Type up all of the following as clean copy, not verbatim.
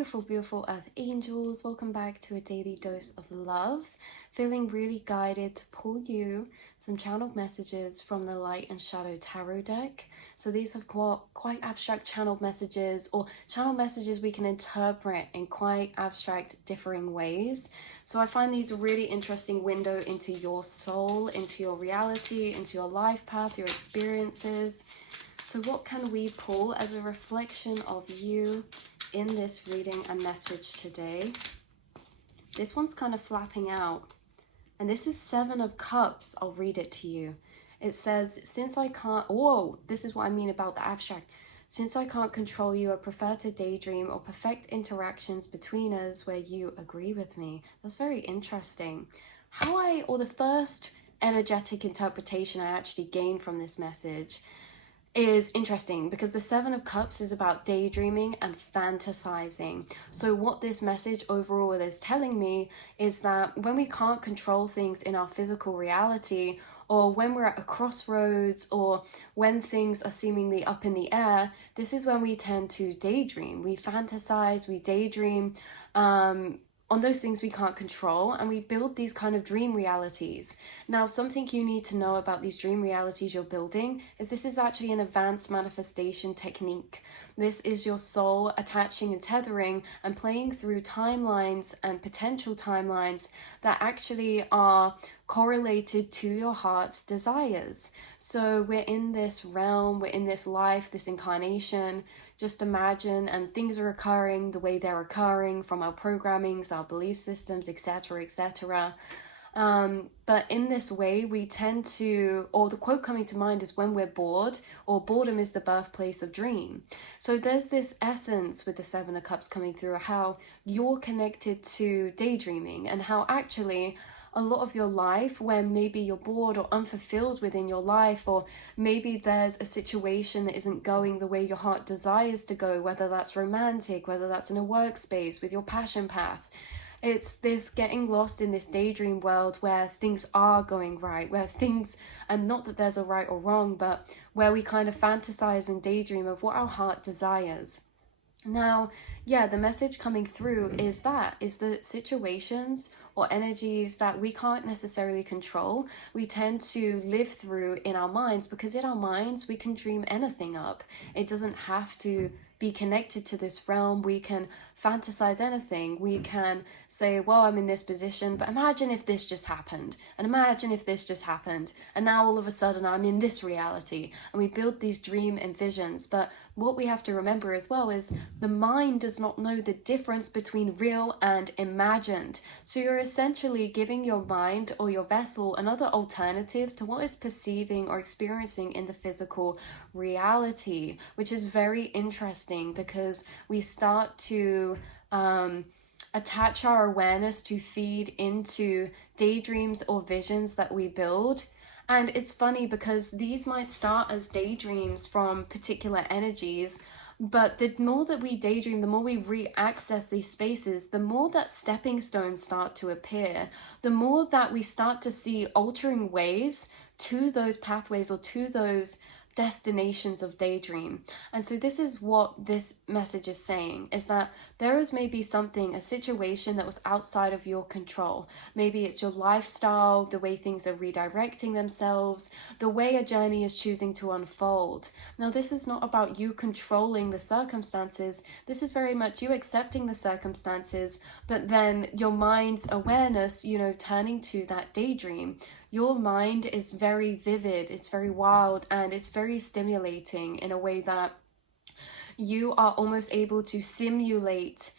beautiful, beautiful Earth Angels. Welcome back to a daily dose of love. Feeling really guided to pull you some channeled messages from the Light and Shadow Tarot deck. So these have got quite abstract channeled messages, or channeled messages we can interpret in quite abstract, differing ways. So I find these a really interesting window into your soul, into your reality, into your life path, your experiences. So what can we pull as a reflection of you in this reading and message today? This one's kind of flapping out. And this is Seven of Cups. I'll read it to you. It says, since I can't... Whoa, this is what I mean about the abstract. Since I can't control you, I prefer to daydream or perfect interactions between us where you agree with me. That's very interesting. The first energetic interpretation I actually gained from this message is interesting because the Seven of Cups is about daydreaming and fantasizing. So what this message overall is telling me is that when we can't control things in our physical reality, or when we're at a crossroads, or when things are seemingly up in the air, this is when we tend to daydream. We fantasize, we daydream on those things we can't control, and we build these kind of dream realities. Now, something you need to know about these dream realities you're building is this is actually an advanced manifestation technique. This is your soul attaching and tethering and playing through timelines and potential timelines that actually are correlated to your heart's desires. So we're in this realm, we're in this life, this incarnation. Just imagine, and things are occurring the way they're occurring from our programmings, our belief systems, etc., etc. But in this way, we tend to, or the quote coming to mind is when we're bored, or boredom is the birthplace of dream. So there's this essence with the Seven of Cups coming through, how you're connected to daydreaming, and how actually a lot of your life, when maybe you're bored or unfulfilled within your life, or maybe there's a situation that isn't going the way your heart desires to go, whether that's romantic, whether that's in a workspace with your passion path. It's this getting lost in this daydream world where things are going right, where things, and not that there's a right or wrong, but where we kind of fantasize and daydream of what our heart desires. Now, yeah, the message coming through is that situations or energies that we can't necessarily control, we tend to live through in our minds, because in our minds we can dream anything up. It doesn't have to be connected to this realm. We can fantasize anything. We can say, well, I'm in this position, but imagine if this just happened, and imagine if this just happened, and now all of a sudden I'm in this reality. And we build these dream and visions. But what we have to remember as well is the mind does not know the difference between real and imagined. So you're essentially giving your mind or your vessel another alternative to what it's perceiving or experiencing in the physical reality, which is very interesting, because we start to attach our awareness to feed into daydreams or visions that we build. And it's funny because these might start as daydreams from particular energies, but the more that we daydream, the more we re-access these spaces, the more that stepping stones start to appear, the more that we start to see altering ways to those pathways or to those destinations of daydream. And so this is what this message is saying, is that there is maybe something, a situation that was outside of your control. Maybe it's your lifestyle, the way things are redirecting themselves, the way a journey is choosing to unfold. Now, this is not about you controlling the circumstances. This is very much you accepting the circumstances, but then your mind's awareness, turning to that daydream. Your mind is very vivid, it's very wild, and it's very stimulating in a way that you are almost able to simulate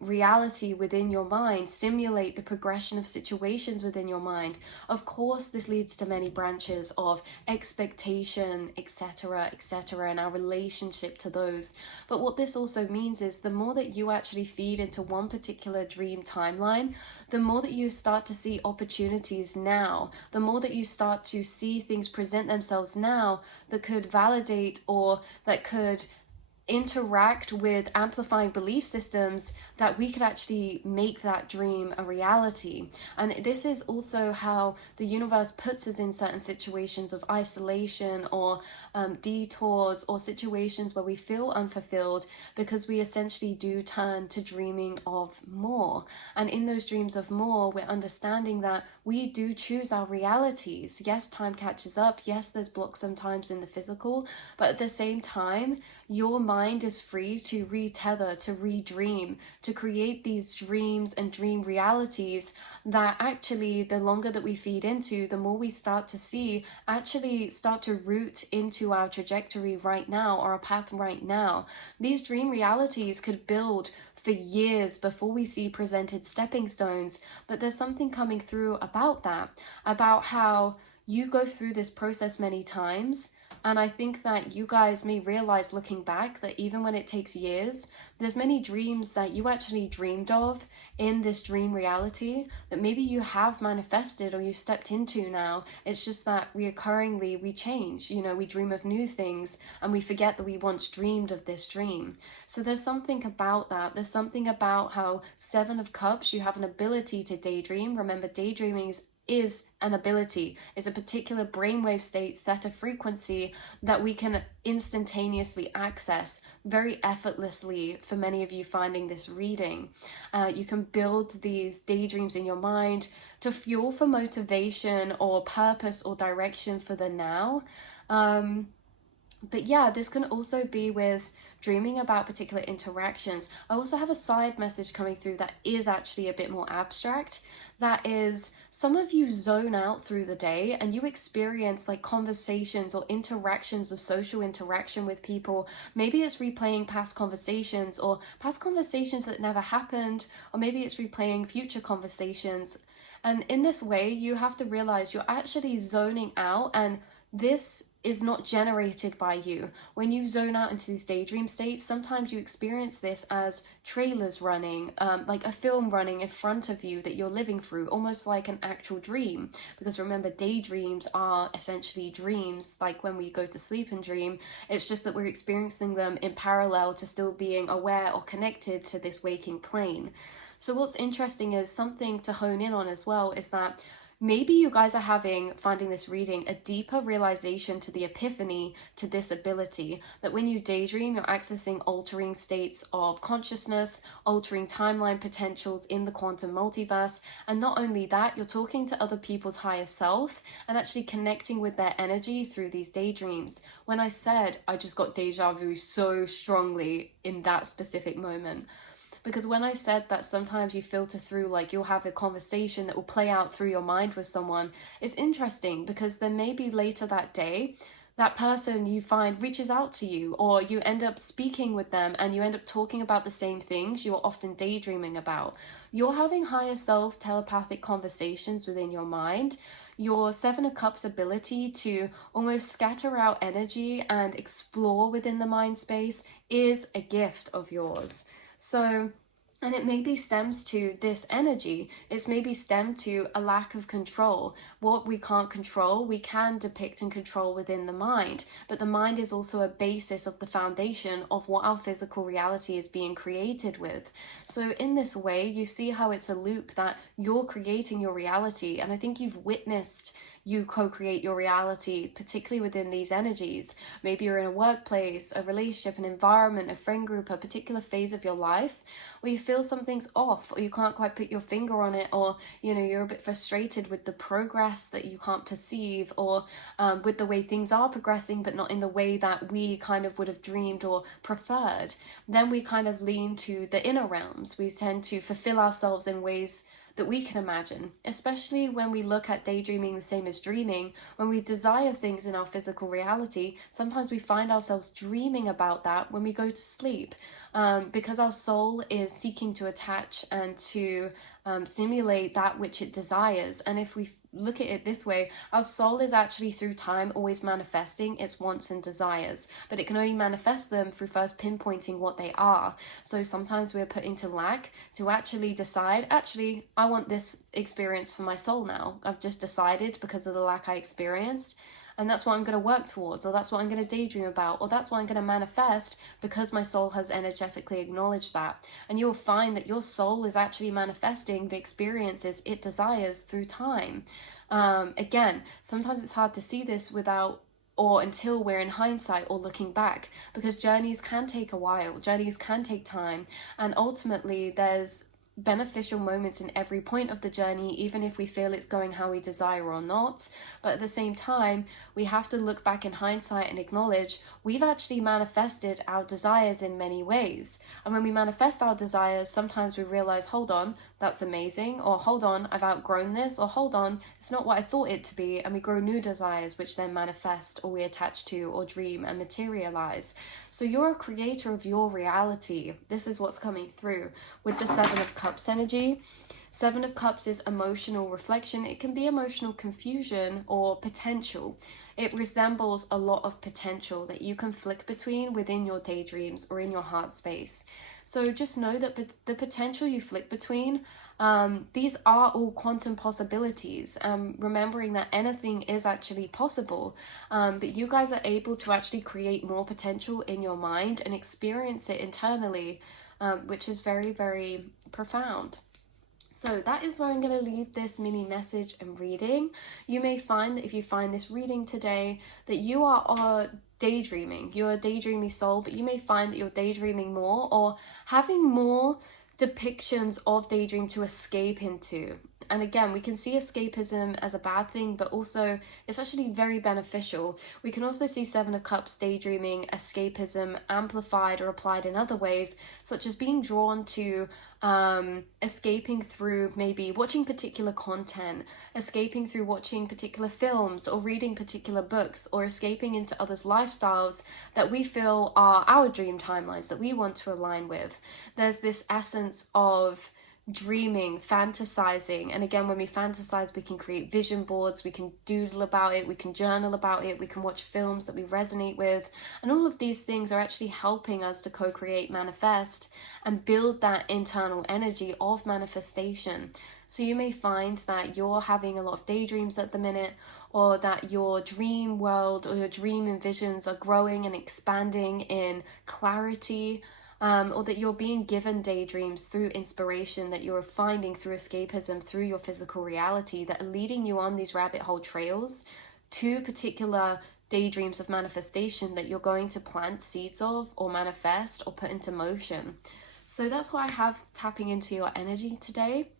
reality within your mind, simulate the progression of situations within your mind. Of course, this leads to many branches of expectation, etc., etc., and our relationship to those. But what this also means is the more that you actually feed into one particular dream timeline, the more that you start to see opportunities now, the more that you start to see things present themselves now that could validate or that could interact with amplifying belief systems that we could actually make that dream a reality. And this is also how the universe puts us in certain situations of isolation or detours, or situations where we feel unfulfilled, because we essentially do turn to dreaming of more. And in those dreams of more, we're understanding that we do choose our realities. Yes, time catches up. Yes, there's blocks sometimes in the physical, but at the same time, your mind is free to retether, to redream, to create these dreams and dream realities that actually, the longer that we feed into, the more we start to see actually start to root into our trajectory right now, or our path right now. These dream realities could build for years before we see presented stepping stones, but there's something coming through about that, about how you go through this process many times. And I think that you guys may realize, looking back, that even when it takes years, there's many dreams that you actually dreamed of in this dream reality that maybe you have manifested or you stepped into now. It's just that reoccurringly we change. You know, we dream of new things and we forget that we once dreamed of this dream. So there's something about that. There's something about how Seven of Cups, you have an ability to daydream. Remember, daydreaming is an ability, is a particular brainwave state, theta frequency, that we can instantaneously access very effortlessly. For many of you finding this reading, you can build these daydreams in your mind to fuel for motivation or purpose or direction for the now. But yeah, this can also be with dreaming about particular interactions. I also have a side message coming through that is actually a bit more abstract. That is, some of you zone out through the day and you experience like conversations or interactions of social interaction with people. Maybe it's replaying past conversations, or past conversations that never happened, or maybe it's replaying future conversations. And in this way, you have to realize you're actually zoning out, and this is not generated by you. When you zone out into these daydream states, sometimes you experience this as trailers running, like a film running in front of you that you're living through, almost like an actual dream. Because remember, daydreams are essentially dreams, like when we go to sleep and dream. It's just that we're experiencing them in parallel to still being aware or connected to this waking plane. So what's interesting is something to hone in on as well is that maybe you guys are finding this reading a deeper realization to the epiphany to this ability, that when you daydream, you're accessing altering states of consciousness, altering timeline potentials in the quantum multiverse. And not only that, you're talking to other people's higher self and actually connecting with their energy through these daydreams. When I said I just got deja vu so strongly in that specific moment, because when I said that sometimes you filter through, like you'll have a conversation that will play out through your mind with someone, it's interesting because then maybe later that day, that person you find reaches out to you, or you end up speaking with them and you end up talking about the same things you're often daydreaming about. You're having higher self telepathic conversations within your mind. Your Seven of Cups ability to almost scatter out energy and explore within the mind space is a gift of yours. So, and it maybe stems to this energy. It's maybe stemmed to a lack of control. What we can't control, we can depict and control within the mind. But the mind is also a basis of the foundation of what our physical reality is being created with. So in this way, you see how it's a loop that you're creating your reality. And I think you've witnessed you co-create your reality, particularly within these energies. Maybe you're in a workplace, a relationship, an environment, a friend group, a particular phase of your life where you feel something's off, or you can't quite put your finger on it, or you're a bit frustrated with the progress that you can't perceive, or with the way things are progressing but not in the way that we kind of would have dreamed or preferred. Then we kind of lean to the inner realms. We tend to fulfill ourselves in ways that we can imagine, especially when we look at daydreaming the same as dreaming. When we desire things in our physical reality, sometimes we find ourselves dreaming about that when we go to sleep, because our soul is seeking to attach and to simulate that which it desires. And if we look at it this way, our soul is actually through time always manifesting its wants and desires, but it can only manifest them through first pinpointing what they are. So sometimes we're put into lack to actually decide, actually, I want this experience for my soul now. I've just decided because of the lack I experienced. and that's what I'm going to work towards, or that's what I'm going to daydream about, or that's what I'm going to manifest, because my soul has energetically acknowledged that. And you'll find that your soul is actually manifesting the experiences it desires through time. Again, sometimes it's hard to see this without or until we're in hindsight or looking back, because journeys can take a while, journeys can take time, and ultimately there's beneficial moments in every point of the journey, even if we feel it's going how we desire or not. But at the same time, we have to look back in hindsight and acknowledge we've actually manifested our desires in many ways. And when we manifest our desires, sometimes we realize, hold on, that's amazing, or hold on, I've outgrown this, or hold on, it's not what I thought it to be, and we grow new desires which then manifest, or we attach to, or dream and materialize. So you're a creator of your reality. This is what's coming through with the Seven of Cups energy. Seven of Cups is emotional reflection. It can be emotional confusion or potential. It resembles a lot of potential that you can flick between within your daydreams or in your heart space. So just know that the potential you flick between, these are all quantum possibilities. Remembering that anything is actually possible, but you guys are able to actually create more potential in your mind and experience it internally, which is very, very profound. So that is where I'm going to leave this mini message and reading. You may find that if you find this reading today that you are daydreaming, you're a daydreamy soul, but you may find that you're daydreaming more or having more depictions of daydream to escape into. And again, we can see escapism as a bad thing, but also it's actually very beneficial. We can also see Seven of Cups daydreaming, escapism amplified or applied in other ways, such as being drawn to escaping through maybe watching particular content, escaping through watching particular films or reading particular books, or escaping into others' lifestyles that we feel are our dream timelines that we want to align with. There's this essence of dreaming, fantasizing, and again, when we fantasize, we can create vision boards, we can doodle about it, we can journal about it, we can watch films that we resonate with, and all of these things are actually helping us to co-create, manifest, and build that internal energy of manifestation. So you may find that you're having a lot of daydreams at the minute, or that your dream world or your dream and visions are growing and expanding in clarity, or that you're being given daydreams through inspiration that you're finding through escapism, through your physical reality, that are leading you on these rabbit hole trails to particular daydreams of manifestation that you're going to plant seeds of or manifest or put into motion. So that's why I have tapping into your energy today.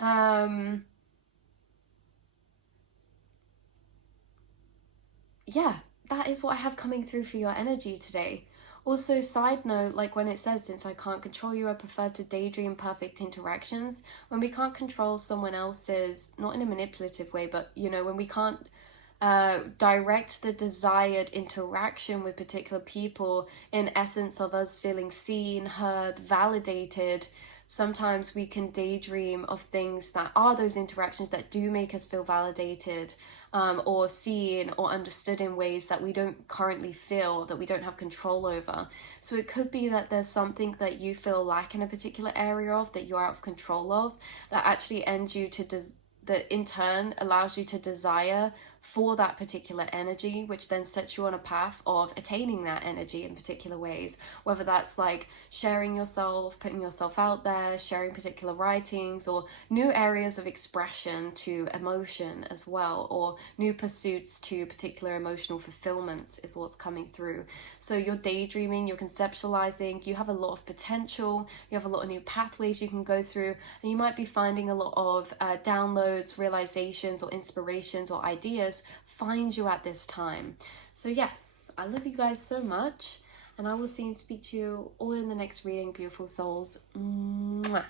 Yeah, that is what I have coming through for your energy today. Also, side note, like when it says, since I can't control you, I prefer to daydream perfect interactions. When we can't control someone else's, not in a manipulative way, but you know, when we can't direct the desired interaction with particular people in essence of us feeling seen, heard, validated, sometimes we can daydream of things that are those interactions that do make us feel validated, or seen or understood in ways that we don't currently feel, that we don't have control over. So it could be that there's something that you feel lack in a particular area of, that you're out of control of, that actually ends you to that in turn allows you to desire for that particular energy, which then sets you on a path of attaining that energy in particular ways, whether that's like sharing yourself, putting yourself out there, sharing particular writings, or new areas of expression to emotion as well, or new pursuits to particular emotional fulfillments is what's coming through. So you're daydreaming, you're conceptualizing, you have a lot of potential, you have a lot of new pathways you can go through, and you might be finding a lot of downloads, realizations, or inspirations or ideas find you at this time. So yes, I love you guys so much, and I will see and speak to you all in the next reading, beautiful souls. Mwah.